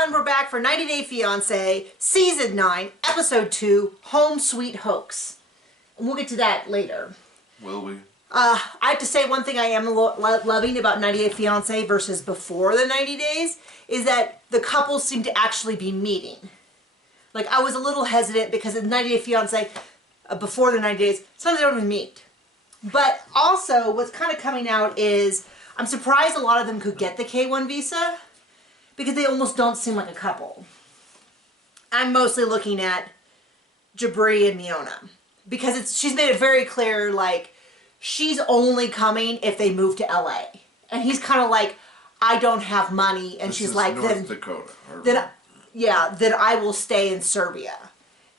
everyone, we're back for 90 Day Fiancé, Season 9, Episode 2, Home Sweet Hoax. And we'll get to that later. Will we? I have to say one thing I am loving about 90 Day Fiancé versus before the 90 days is that the couples seem to actually be meeting. Like, I was a little hesitant because in 90 Day Fiancé, before the 90 days, sometimes they don't even meet. But also, what's kind of coming out is, I'm surprised a lot of them could get the K-1 visa because they almost don't seem like a couple. I'm mostly looking at Jabri and Miona because she's made it very clear, like, she's only coming if they move to LA. And he's kind of like, I don't have money. And she's like, North Dakota. Then I will stay in Serbia.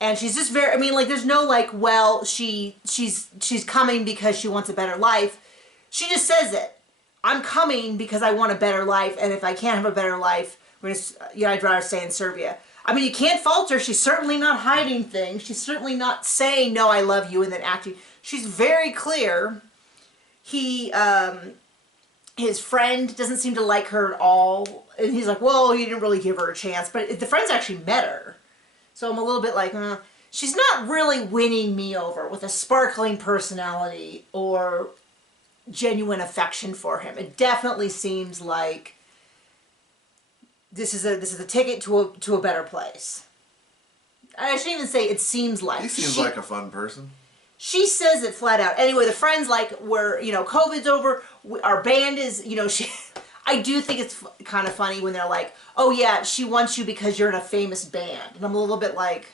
And she's just very, I mean, like, there's no, like, well, she's coming because she wants a better life. She just says it. I'm coming because I want a better life, and if I can't have a better life, I'd rather stay in Serbia. I mean, you can't fault her. She's certainly not hiding things. She's certainly not saying, no, I love you, and then acting. She's very clear. His friend doesn't seem to like her at all. And he's like, well, you didn't really give her a chance. But the friends actually met her. So I'm a little bit like, she's not really winning me over with a sparkling personality or genuine affection for him. It definitely seems like this is a ticket to a better place. I shouldn't even say it seems like. He seems like a fun person. She says it flat out. Anyway, the friends like, COVID's over. Our band is, I do think it's kind of funny when they're like, oh yeah, she wants you because you're in a famous band. And I'm a little bit like,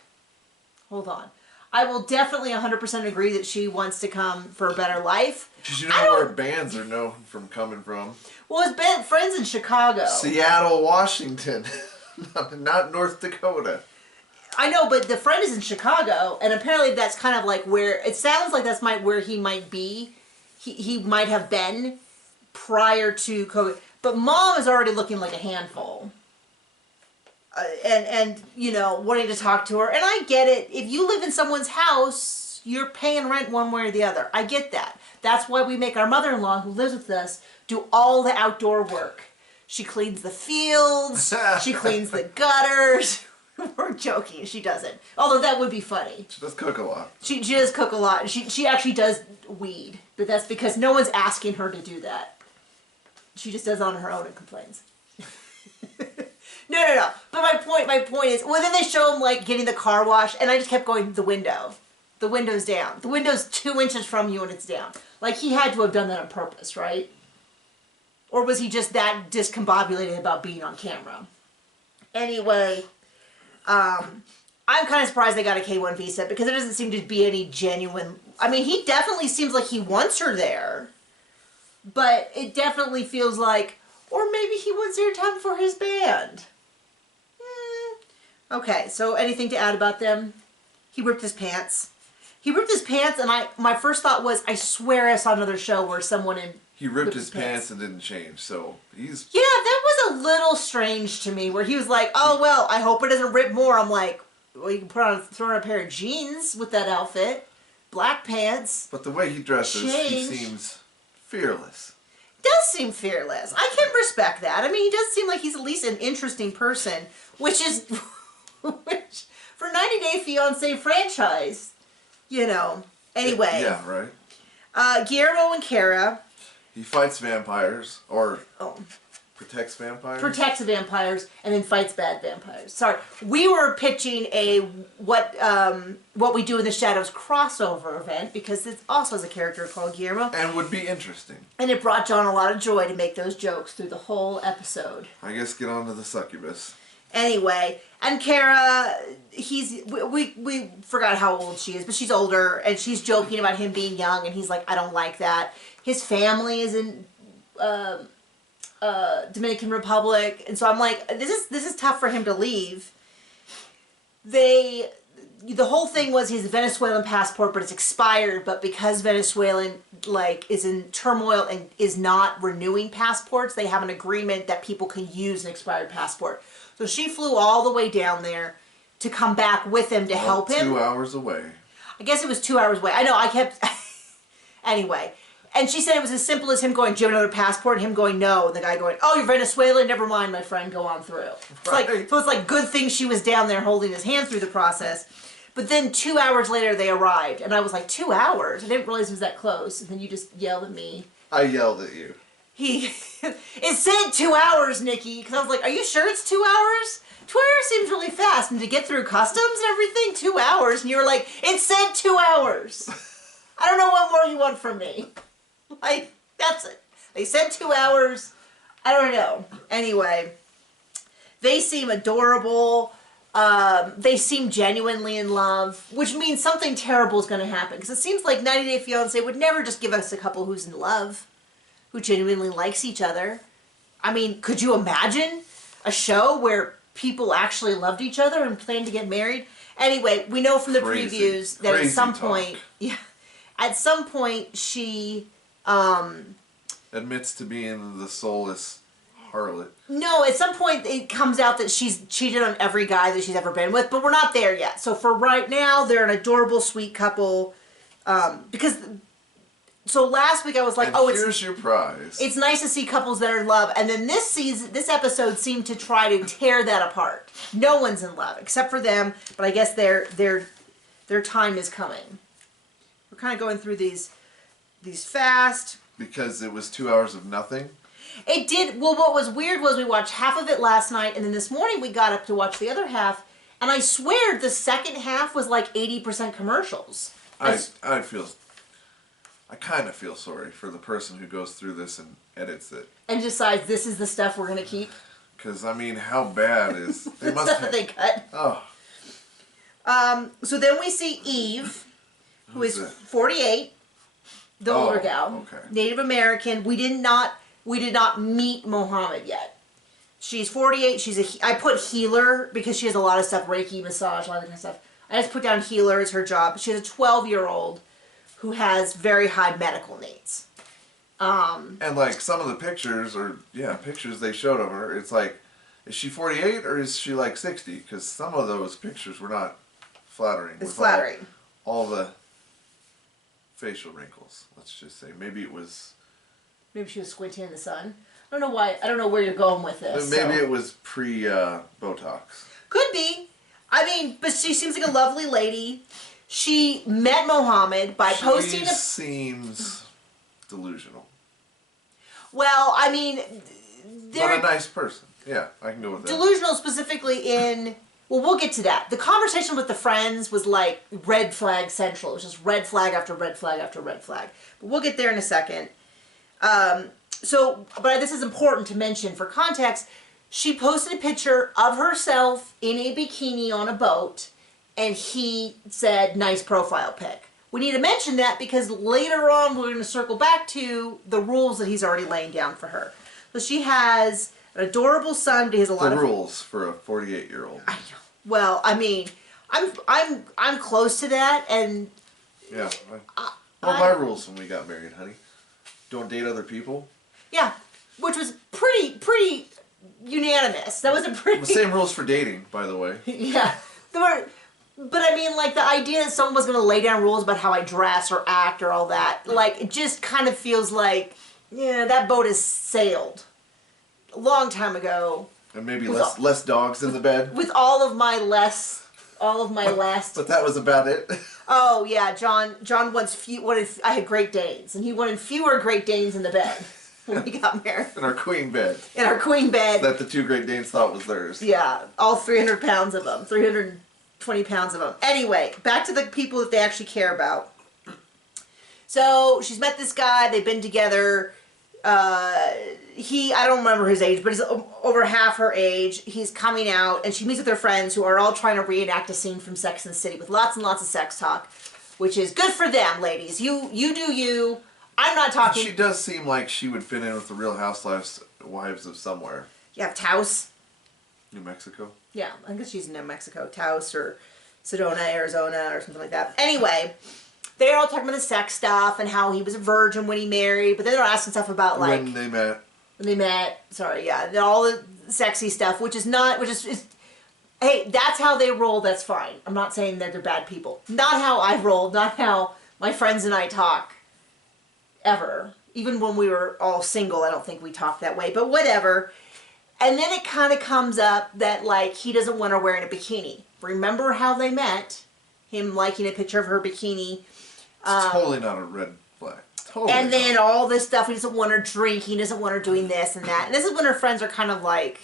hold on. I will definitely 100% agree that she wants to come for a better life. Because you know where bands are known from coming from. Well, his band friends in Chicago. Seattle, Washington. Not North Dakota. I know, but the friend is in Chicago, and apparently that's kind of like where, it sounds like that's where he might be. He might have been prior to COVID. But Mom is already looking like a handful. And wanting to talk to her. And I get it. If you live in someone's house, you're paying rent one way or the other. I get that. That's why we make our mother-in-law, who lives with us, do all the outdoor work. She cleans the fields. She cleans the gutters. We're joking. She doesn't. Although that would be funny. She does cook a lot. She does cook a lot. She actually does weed. But that's because no one's asking her to do that. She just does it on her own and complains. No. But my point is, well, then they show him, like, getting the car wash, and I just kept going, the window. The window's down. The window's 2 inches from you and it's down. Like, he had to have done that on purpose, right? Or was he just that discombobulated about being on camera? Anyway, I'm kind of surprised they got a K-1 visa because there doesn't seem to be any genuine... I mean, he definitely seems like he wants her there. But it definitely feels like... Or maybe he wants her time for his band. Okay, so anything to add about them? He ripped his pants. He ripped his pants, and my first thought was, I swear I saw another show where someone He ripped his pants and didn't change, so he's... Yeah, that was a little strange to me, where he was like, oh, well, I hope it doesn't rip more. I'm like, well, you can throw on a pair of jeans with that outfit. Black pants. But the way he dresses, he seems fearless. Does seem fearless. I can respect that. I mean, he does seem like he's at least an interesting person, which is... which, for 90 Day Fiancé franchise, Anyway. Yeah, right. Guillermo and Kara. He fights vampires, or protects vampires. Protects vampires, and then fights bad vampires. Sorry. We were pitching a What We Do in the Shadows crossover event, because it also has a character called Guillermo. And would be interesting. And it brought John a lot of joy to make those jokes through the whole episode. I guess get on to the succubus. Anyway, and Kara, we forgot how old she is, but she's older, and she's joking about him being young, and he's like, I don't like that. His family is in Dominican Republic, and so I'm like, this is tough for him to leave. The whole thing was his Venezuelan passport, but it's expired, but because Venezuelan, is in turmoil and is not renewing passports, they have an agreement that people can use an expired passport. So she flew all the way down there to come back with him to help him. 2 hours away. I guess it was 2 hours away. I know, I kept... Anyway, And she said it was as simple as him going, "Do you have another passport?" And him going, "No." And the guy going, "Oh, you're Venezuelan? Never mind, my friend, go on through." It's like good thing she was down there holding his hand through the process. But then 2 hours later, they arrived. And I was like, 2 hours? I didn't realize it was that close. And then you just yelled at me. I yelled at you. It said 2 hours, Nikki. Because I was like, are you sure it's 2 hours? 2 hours seems really fast. And to get through customs and everything, 2 hours. And you were like, it said 2 hours. I don't know what more you want from me. Like, that's it. They said 2 hours. I don't know. Anyway, they seem adorable. They seem genuinely in love, which means something terrible is going to happen. Because it seems like 90 Day Fiancé would never just give us a couple who's in love, who genuinely likes each other. I mean, could you imagine a show where people actually loved each other and planned to get married? Anyway, we know from the previews that at some point, at some point she admits to being the soulless harlot. No, at some point it comes out that she's cheated on every guy that she's ever been with, but we're not there yet. So for right now, they're an adorable, sweet couple. So last week I was like, and here's your prize. It's nice to see couples that are in love. And then this episode seemed to try to tear that apart. No one's in love except for them, but I guess their time is coming. We're kind of going through these fast. Because it was 2 hours of nothing? It did. Well, what was weird was we watched half of it last night, and then this morning we got up to watch the other half, and I swear the second half was like 80% commercials. I kind of feel sorry for the person who goes through this and edits it. And decides this is the stuff we're going to keep. Because, I mean, how bad is... They must stuff that they cut. Oh. So then we see Eve, who is 48, the older gal. Okay. Native American. We did not meet Mohammed yet. She's 48. I put healer because she has a lot of stuff, Reiki, massage, a lot of that kind of stuff. I just put down healer as her job. She has a 12-year-old who has very high medical needs. And like some of the pictures, pictures they showed of her, it's like, is she 48 or is she like 60? Because some of those pictures were not flattering. It's flattering. All the facial wrinkles, let's just say. Maybe she was squinting in the sun. I don't know why. I don't know where you're going with this. Maybe it was pre-Botox. Could be. I mean, but she seems like a lovely lady. She met Mohammed by posting. She seems delusional. Well, I mean, they're a nice person. Yeah, I can go with that. Delusional specifically in. Well, we'll get to that. The conversation with the friends was like red flag central. It was just red flag after red flag after red flag. But we'll get there in a second. But this is important to mention for context. She posted a picture of herself in a bikini on a boat, and he said, "Nice profile pic." We need to mention that because later on we're going to circle back to the rules that he's already laying down for her. So she has an adorable son, but he has a lot of rules for a 48-year-old. I know. Well, I mean, I'm close to that, and yeah. My rules when we got married, honey. Don't date other people. Yeah, which was pretty unanimous. That was a pretty... The same rules for dating, by the way. Yeah. But I mean, like, the idea that someone was going to lay down rules about how I dress or act or all that, like, it just kind of feels like, yeah, that boat has sailed a long time ago. And maybe less dogs in the bed. With all of my last... But that was about it. Oh, yeah, John wanted... I had Great Danes, and he wanted fewer Great Danes in the bed when we got married. In our queen bed. In our queen bed. That the 2 Great Danes thought was theirs. Yeah, all 300 pounds of them. 320 pounds of them. Anyway, back to the people that they actually care about. So, she's met this guy, they've been together. I don't remember his age, but he's over half her age. He's coming out, and she meets with her friends who are all trying to reenact a scene from Sex and the City with lots and lots of sex talk, which is good for them, ladies. You do you. I'm not talking. She does seem like she would fit in with the Real Housewives of somewhere. Yeah, Taos. New Mexico? Yeah, I guess she's in New Mexico. Taos or Sedona, Arizona, or something like that. Anyway, they're all talking about the sex stuff and how he was a virgin when he married, but then they're asking stuff about, like... When they met. Sorry, yeah. All the sexy stuff, hey, that's how they roll, that's fine. I'm not saying that they're bad people. Not how I roll, not how my friends and I talk ever. Even when we were all single, I don't think we talked that way, but whatever. And then it kind of comes up that, like, he doesn't want her wearing a bikini. Remember how they met? Him liking a picture of her bikini. It's totally not a red flag. Totally and then not. all this stuff, he doesn't want her drinking, he doesn't want her doing this and that. And this is when her friends are kind of like,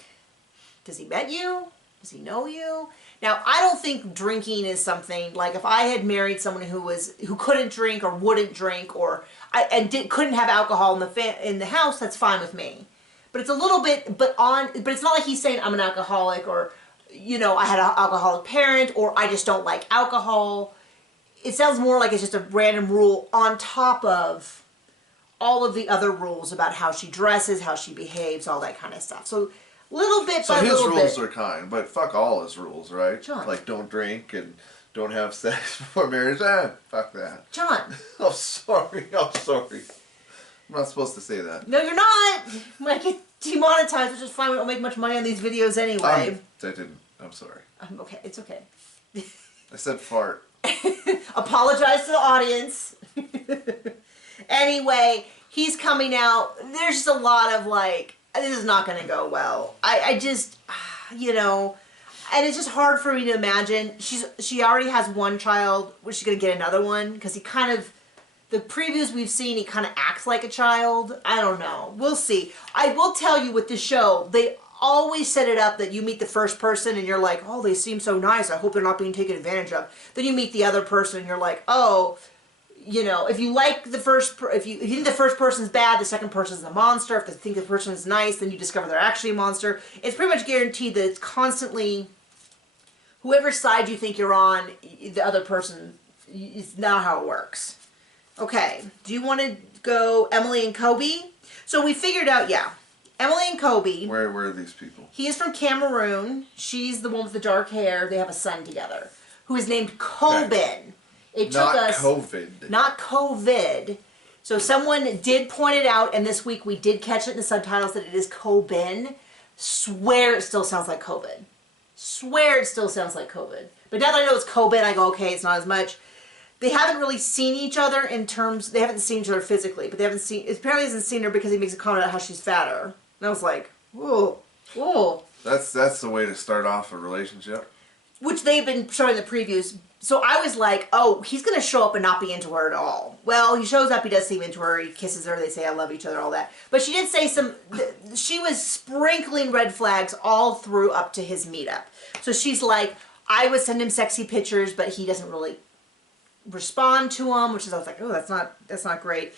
does he met you? Does he know you? Now, I don't think drinking is something, like if I had married someone who couldn't drink or wouldn't drink or couldn't have alcohol in the house, that's fine with me. But it's a little bit, but it's not like he's saying I'm an alcoholic or, you know, I had an alcoholic parent or I just don't like alcohol. It sounds more like it's just a random rule on top of all of the other rules about how she dresses, how she behaves, all that kind of stuff. So little bit by little bit. So his rules are kind, but fuck all his rules, right? John. Like don't drink and don't have sex before marriage. Fuck that. John. I'm sorry. I'm sorry. I'm not supposed to say that. No, you're not. I get demonetized, which is fine. We don't make much money on these videos anyway. I didn't. I'm sorry. Okay, it's okay. I said fart. Apologize to the audience. Anyway, he's coming out. There's just a lot of like, this is not going to go well. I just, you know, and it's just hard for me to imagine. She already has one child. She's going to get another one because he kind of, the previews we've seen, he kind of acts like a child. I don't know. We'll see. I will tell you with the show, they always set it up that you meet the first person and you're like, oh, they seem so nice. I hope they're not being taken advantage of. Then you meet the other person and you're like, oh, you know, if you like the first, if you think the first person's bad, the second person's a monster. If you think the person is nice, then you discover they're actually a monster. It's pretty much guaranteed that it's constantly, whoever side you think you're on, the other person, it's not how it works. Okay, do you want to go Emily and Kobe? So we figured out, yeah, Emily and Kobe. Where are these people? He is from Cameroon. She's the one with the dark hair. They have a son together, who is named Coben. Okay. It took us COVID. Not COVID. So someone did point it out, and this week we did catch it in the subtitles that it is Coben. Swear it still sounds like COVID. Swear it still sounds like COVID. But now that I know it's Coben, I go, okay, it's not as much. They haven't really seen each other in terms, they haven't seen each other physically, but they haven't seen, apparently hasn't seen her because he makes a comment about how she's fatter. And I was like, whoa, whoa. That's the way to start off a relationship. Which they've been showing the previews. So I was like, oh, he's going to show up and not be into her at all. Well, he shows up, he does seem into her, he kisses her, they say I love each other, all that. But she did say she was sprinkling red flags all through up to his meetup. So she's like, I would send him sexy pictures, but he doesn't really respond to them, which is, I was like, oh, that's not great.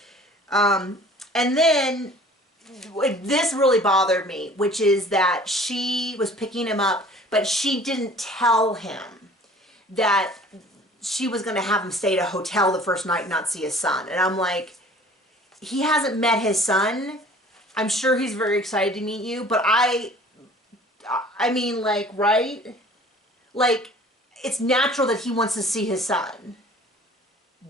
And then this really bothered me, which is that she was picking him up, but she didn't tell him that she was going to have him stay at a hotel the first night and not see his son. And I'm like, he hasn't met his son. I'm sure he's very excited to meet you, but I mean, like, right? Like, it's natural that he wants to see his son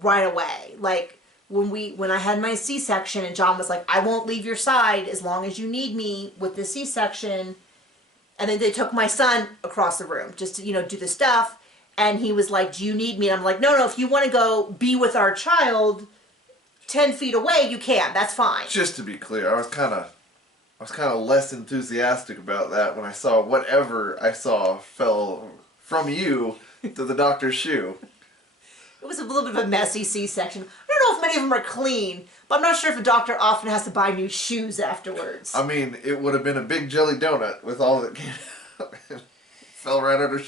right away. Like, when I had my C-section and John was like, I won't leave your side as long as you need me with the C-section. And then they took my son across the room just to, you know, do the stuff. And he was like, do you need me? And I'm like, no, if you want to go be with our child 10 feet away, you can. That's fine. Just to be clear, I was kind of less enthusiastic about that when I saw whatever I saw fell from you to the doctor's shoe. It was a little bit of a messy C-section. I don't know if many of them are clean, but I'm not sure if the doctor often has to buy new shoes afterwards. I mean, it would have been a big jelly donut with all that came out. Fell right under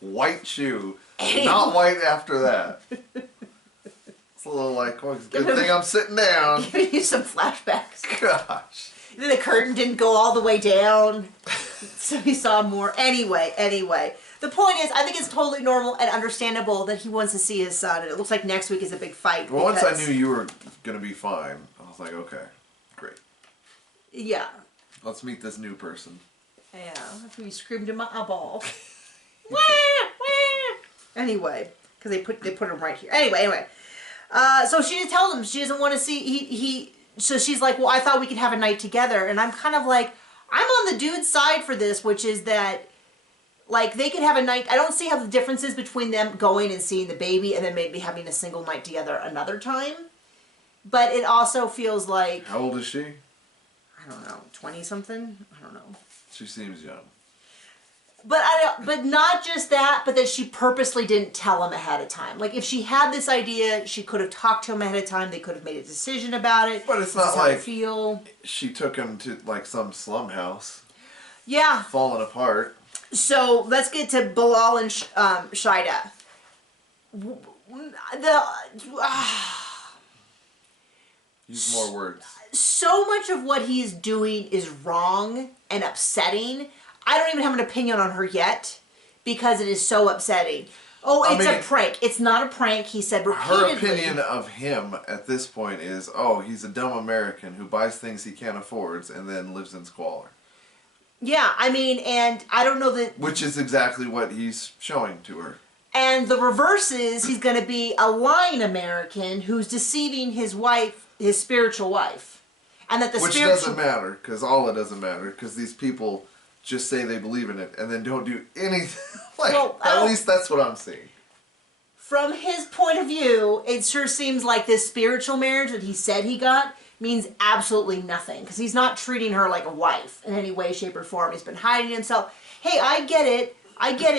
white shoe. Anyway. Not white after that. It's a little like, oh, it's a good thing I'm sitting down. Giving you some flashbacks. Gosh. And then the curtain didn't go all the way down, so he saw more. Anyway. The point is, I think it's totally normal and understandable that he wants to see his son, and it looks like next week is a big fight. Well, once I knew you were going to be fine, I was like, okay, great. Yeah. Let's meet this new person. Yeah, after he screamed in my eyeball. Anyway, because they put him right here. Anyway. So she didn't tell him she doesn't want to see, so she's like, well, I thought we could have a night together. And I'm kind of like, I'm on the dude's side for this, which is that, like, they could have a night. I don't see how the difference is between them going and seeing the baby and then maybe having a single night together another time. But it also feels like... How old is she? I don't know, 20-something? I don't know. She seems young. But not just that, but that she purposely didn't tell him ahead of time. Like, if she had this idea, she could have talked to him ahead of time. They could have made a decision about it. But it's not like feel. She took him to, like, some slum house. Yeah. Falling apart. So, let's get to Bilal and Shida. Use more words. So much of what he's doing is wrong and upsetting. I don't even have an opinion on her yet because it is so upsetting. Oh, it's a prank. It's not a prank, he said repeatedly. Her opinion of him at this point is, oh, he's a dumb American who buys things he can't afford and then lives in squalor. Yeah, I mean, and I don't know that... Which is exactly what he's showing to her. And the reverse is he's going to be a lying American who's deceiving his wife, his spiritual wife. And that the Which doesn't matter, because all it doesn't matter, because these people just say they believe in it and then don't do anything. Like, well, at least that's what I'm seeing. From his point of view, it sure seems like this spiritual marriage that he said he got means absolutely nothing. Because he's not treating her like a wife in any way, shape, or form. He's been hiding himself. Hey, I get it,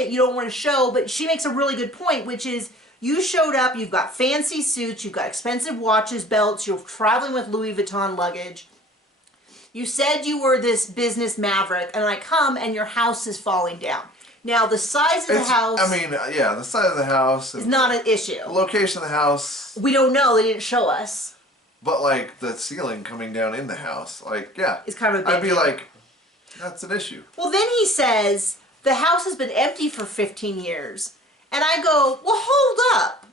you don't want to show, but she makes a really good point, which is, you showed up, you've got fancy suits, you've got expensive watches, belts, you're traveling with Louis Vuitton luggage. You said you were this business maverick, and I come and your house is falling down. Now, the size of the house... I mean, yeah, the size of the house... is not an issue. The location of the house... We don't know, they didn't show us. But, like, the ceiling coming down in the house, like, yeah. It's kind of a big I'd be like, that's an issue. Well, then he says, the house has been empty for 15 years. And I go, well, hold up.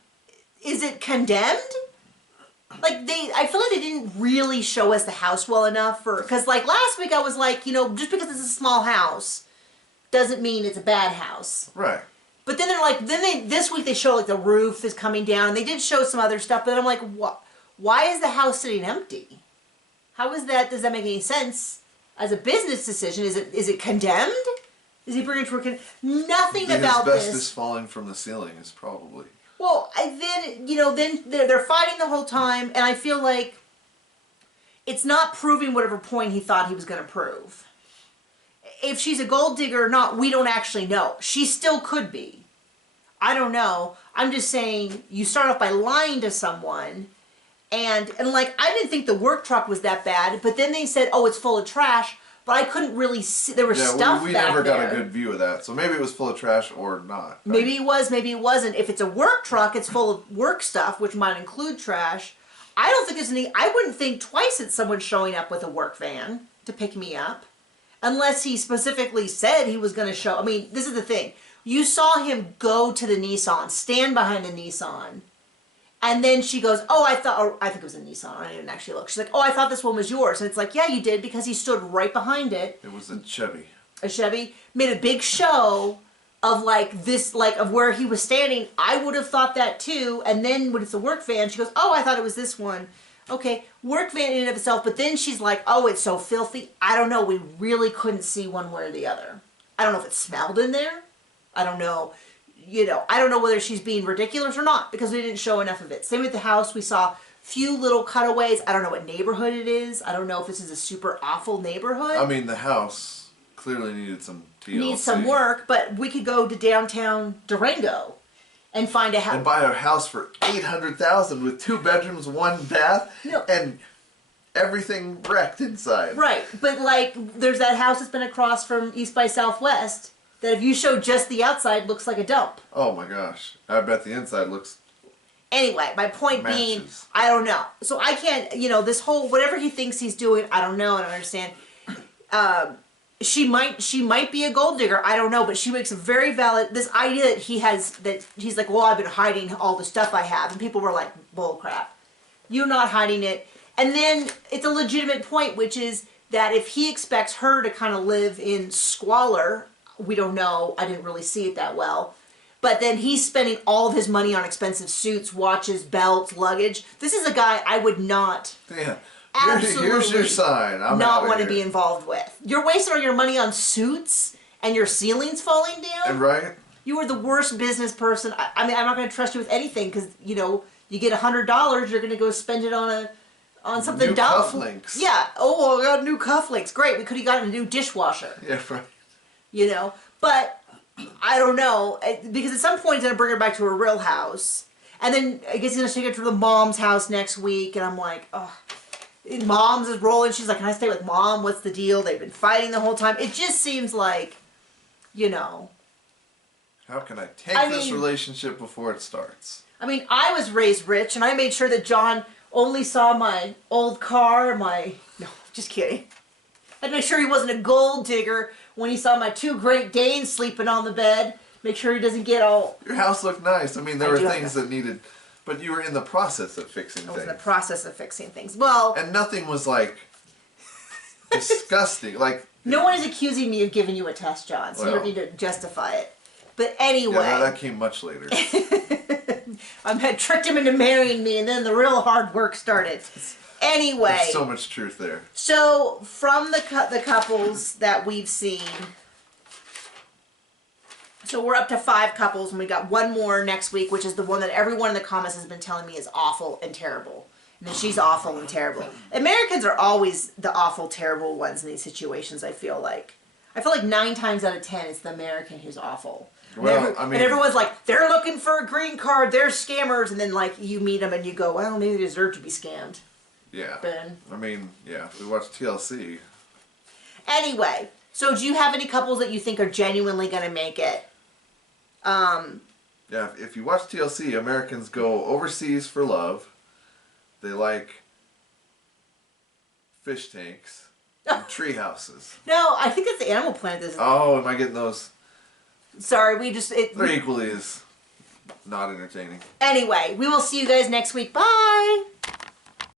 Is it condemned? Like, I feel like they didn't really show us the house well enough because, like, last week I was like, just because it's a small house doesn't mean it's a bad house. Right. But then they're like, this week they show, like, the roof is coming down, and they did show some other stuff, but I'm like, what? Why is the house sitting empty? How is that, does that make any sense? As a business decision, is it condemned? Is he bringing it for nothing about this? Asbestos falling from the ceiling is probably... Well, then they're fighting the whole time, and I feel like it's not proving whatever point he thought he was going to prove. If she's a gold digger or not, we don't actually know. She still could be. I don't know. I'm just saying, you start off by lying to someone, and like, I didn't think the work truck was that bad, but then they said, oh, it's full of trash. But I couldn't really see. There was stuff we back never got there. a good view of that. So maybe it was full of trash or not. Maybe it was, maybe it wasn't. If it's a work truck, it's full of work stuff, which might include trash. I don't think there's any... I wouldn't think twice that someone's showing up with a work van to pick me up. Unless he specifically said he was going to show... I mean, this is the thing. You saw him go to the Nissan, stand behind the Nissan. And then she goes, oh, I think it was a Nissan. I didn't actually look. She's like, oh, I thought this one was yours. And it's like, yeah, you did, because he stood right behind it. It was a Chevy. A Chevy. Made a big show of, like, this, like, of where he was standing. I would have thought that, too. And then when it's a work van, she goes, oh, I thought it was this one. Okay, work van in and of itself. But then she's like, oh, it's so filthy. I don't know. We really couldn't see one way or the other. I don't know if it smelled in there. I don't know. I don't know whether she's being ridiculous or not, because we didn't show enough of it. Same with the house. We saw few little cutaways. I don't know what neighborhood it is. I don't know if this is a super awful neighborhood. I mean, the house clearly needed some TLC. Needs some work, but we could go to downtown Durango and find a house. And buy a house for $800,000 with 2 bedrooms, 1 bath, and everything wrecked inside. Right, but like, there's that house that's been across from East by Southwest that if you show just the outside, looks like a dump. Oh my gosh. I bet the inside looks... Anyway, my point being, I don't know. So I can't, this whole, whatever he thinks he's doing, I don't know, I don't understand. She might be a gold digger, I don't know, but she makes a very valid, this idea that he's like, well, I've been hiding all the stuff I have, and people were like, bull crap. You're not hiding it. And then it's a legitimate point, which is that if he expects her to kind of live in squalor, we don't know, I didn't really see it that well, but then he's spending all of his money on expensive suits, watches, belts, luggage. This is a guy I would not... Yeah. Absolutely. Here's your sign. I'm not want to be involved with. You're wasting all your money on suits and your ceiling's falling down. Right. You are the worst business person. I mean, I'm not going to trust you with anything because, you get $100, you're going to go spend it on on something new dumb. Cufflinks. Yeah. Oh, I got new cufflinks. Great. We could have gotten a new dishwasher. Yeah, right. You know, but I don't know, because at some point he's gonna bring her back to her real house, and then I guess he's gonna take her to the mom's house next week, and I'm like, oh. Mom's is rolling. She's like, can I stay with mom? What's the deal? They've been fighting the whole time. It just seems like, you know. How can I tank this relationship before it starts? I mean, I was raised rich, and I made sure that John only saw my old car, no, just kidding. I'd make sure he wasn't a gold digger when he saw my 2 Great Danes sleeping on the bed. Make sure he doesn't get all... Your house looked nice. I mean, there were things that needed... But you were in the process of fixing things. I was in the process of fixing things. Well... And nothing was, like, disgusting. Like... No one is accusing me of giving you a test, John, so you don't need to justify it. But anyway... Yeah, that came much later. I had tricked him into marrying me, and then the real hard work started. Anyway... There's so much truth there. So, from the couples that we've seen... So we're up to 5 couples, and we got 1 more next week, which is the one that everyone in the comments has been telling me is awful and terrible. And then she's awful and terrible. Americans are always the awful, terrible ones in these situations, I feel like. I feel like 9 times out of 10, it's the American who's awful. Well, and everyone's like, they're looking for a green card, they're scammers, and then like you meet them and you go, well, maybe they deserve to be scammed. Yeah. Ben. I mean, yeah, we watched TLC. Anyway, so do you have any couples that you think are genuinely going to make it? Yeah, if you watch TLC, Americans go overseas for love. They like fish tanks and tree houses. No, I think it's the Animal Planet. Oh, am I getting those? Sorry, we just... They're equally as not entertaining. Anyway, we will see you guys next week. Bye!